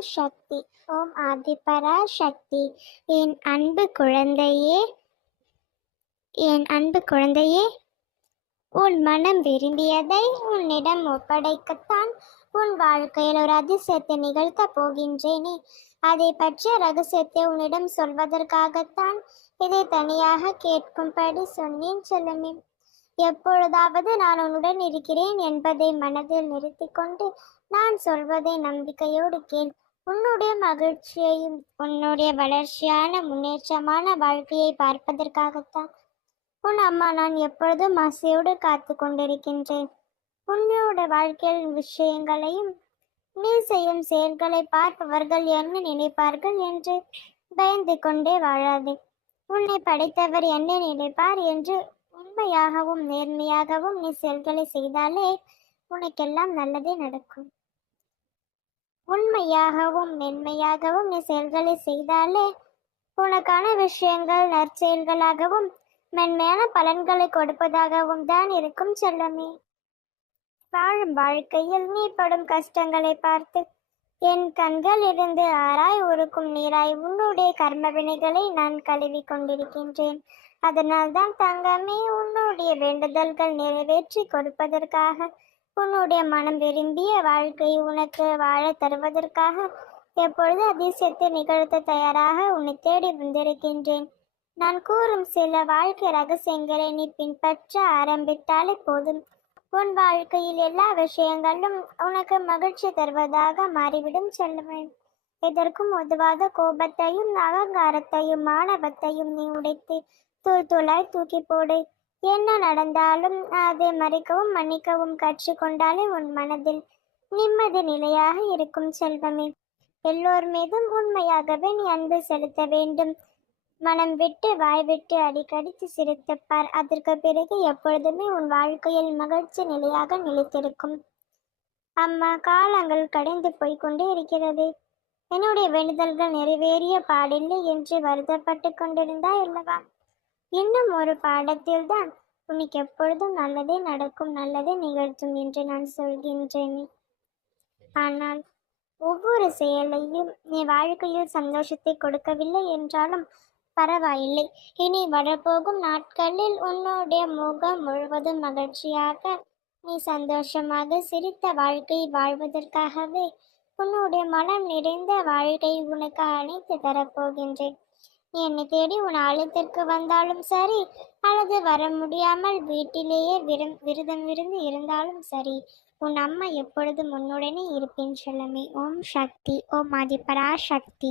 ஓம் சக்தி. ஓம் ஆதிபரா சக்தி. என் அன்பு குழந்தையே, என் அன்பு குழந்தையே, உன் மனம் விரும்பியதை உன்னிடம் ஒப்படைக்கத்தான் உன் வாழ்க்கையில் ஒரு அதிசயத்தை நிகழ்த்த போகின்றேனே. அதை பற்றிய ரகசியத்தை உன்னிடம் சொல்வதற்காகத்தான் இதை தனியாக கேட்கும்படி சொன்னேன் செல்லமே. எப்பொழுதாவது நான் உன்னுடன் இருக்கிறேன் என்பதை மனதில் நிறுத்தி கொண்டு நான் சொல்வதை நம்பிக்கையோடு கேள். உன்னுடைய மகிழ்ச்சியையும் உன்னுடைய வளர்ச்சியான முன்னேற்றமான வாழ்க்கையை பார்ப்பதற்காகத்தான் உன் அம்மா நான் எப்பொழுதும் ஆசையோடு காத்து கொண்டிருக்கின்றேன். உன்னோட வாழ்க்கையில் விஷயங்களையும் நீ செய்யும் செயல்களை பார்ப்பவர்கள் என்ன நினைப்பார்கள் என்று பயந்து கொண்டே வாழாதே. உன்னை படைத்தவர் என்ன நினைப்பார் என்று உண்மையாகவும் நேர்மையாகவும் நீ செயல்களை செய்தாலே உனக்கெல்லாம் நல்லதே நடக்கும். உண்மையாகவும் மென்மையாகவும் நீ செயல்களை செய்தாலே உனக்கான விஷயங்கள் நற்செயல்களாகவும் மென்மையான பலன்களை கொடுப்பதாகவும் தான் இருக்கும் செல்லமே. வாழும் வாழ்க்கையில் நீ படும் கஷ்டங்களை பார்த்து என் கண்கள் இருந்து ஆராய் உருக்கும் நீராய் உன்னுடைய கர்ம வினைகளை நான் கழுவி கொண்டிருக்கின்றேன். அதனால் தான் தங்கமே, உன்னுடைய வேண்டுதல்கள் நிறைவேற்றி கொடுப்பதற்காக, உன்னுடைய மனம் விரும்பிய வாழ்க்கை உனக்கு வாழ தருவதற்காக எப்பொழுது அதிசயத்தை நிகழ்த்த தயாராக உன்னை தேடி வந்திருக்கின்றேன். நான் கூறும் சில வாழ்க்கை ரகசியங்களை நீ பின்பற்ற ஆரம்பித்தாலே போதும். உன் வாழ்க்கையில் எல்லா விஷயங்களும் உனக்கு மகிழ்ச்சி தருவதாக மாறிவிடும் செல்லுவேன். எதற்கும் உதவாத கோபத்தையும் அகங்காரத்தையும் மானவத்தையும் நீ உடைத்து தூள் தூளாய் தூக்கி போடு. என்ன நடந்தாலும் அதை மறைக்கவும் மன்னிக்கவும் கற்றுக்கொண்டாலே உன் மனதில் நிம்மதி நிலையாக இருக்கும் செல்வமே. எல்லோர் மீதும் உண்மையாகவே நீ அன்பு செலுத்த வேண்டும். மனம் விட்டு வாய் விட்டு அடிக்கடித்து சிரித்துப்பார். அதற்கு பிறகு எப்பொழுதுமே உன் வாழ்க்கையில் மகிழ்ச்சி நிலையாக நிலைத்திருக்கும். அம்மா, காலங்கள் கடைந்து போய்கொண்டே இருக்கிறது. என்னுடைய வேண்டுதல்கள் நிறைவேறிய பாடில்லை என்று வருத்தப்பட்டு கொண்டிருந்தாய் அல்லவா? இன்னும் ஒரு பாடத்தில் தான் உனக்கு எப்பொழுதும் நல்லதே நடக்கும், நல்லதே நிகழ்த்தும் என்று நான் சொல்கின்றேன். ஆனால் ஒவ்வொரு செயலையும் நீ வாழ்க்கையில் சந்தோஷத்தை கொடுக்கவில்லை என்றாலும் பரவாயில்லை. இனி வரப்போகும் நாட்களில் உன்னுடைய முகம் முழுவதும் மகிழ்ச்சியாக நீ சந்தோஷமாக சிரித்த வாழ்க்கை வாழ்வதற்காகவே உன்னுடைய மனம் நிறைந்த வாழ்க்கை உனக்கு அணைத்து தரப்போகின்றேன். நீ என்னை தேடி உன் ஆலயத்திற்கு வந்தாலும் சரி, அல்லது வர முடியாமல் வீட்டிலேயே விரதம் இருந்து இருந்தாலும் சரி, உன் அம்மா எப்பொழுதும் உன்னுடனே இருப்பேன் செல்லமே. ஓம் சக்தி. ஓம் ஆதிபரா சக்தி.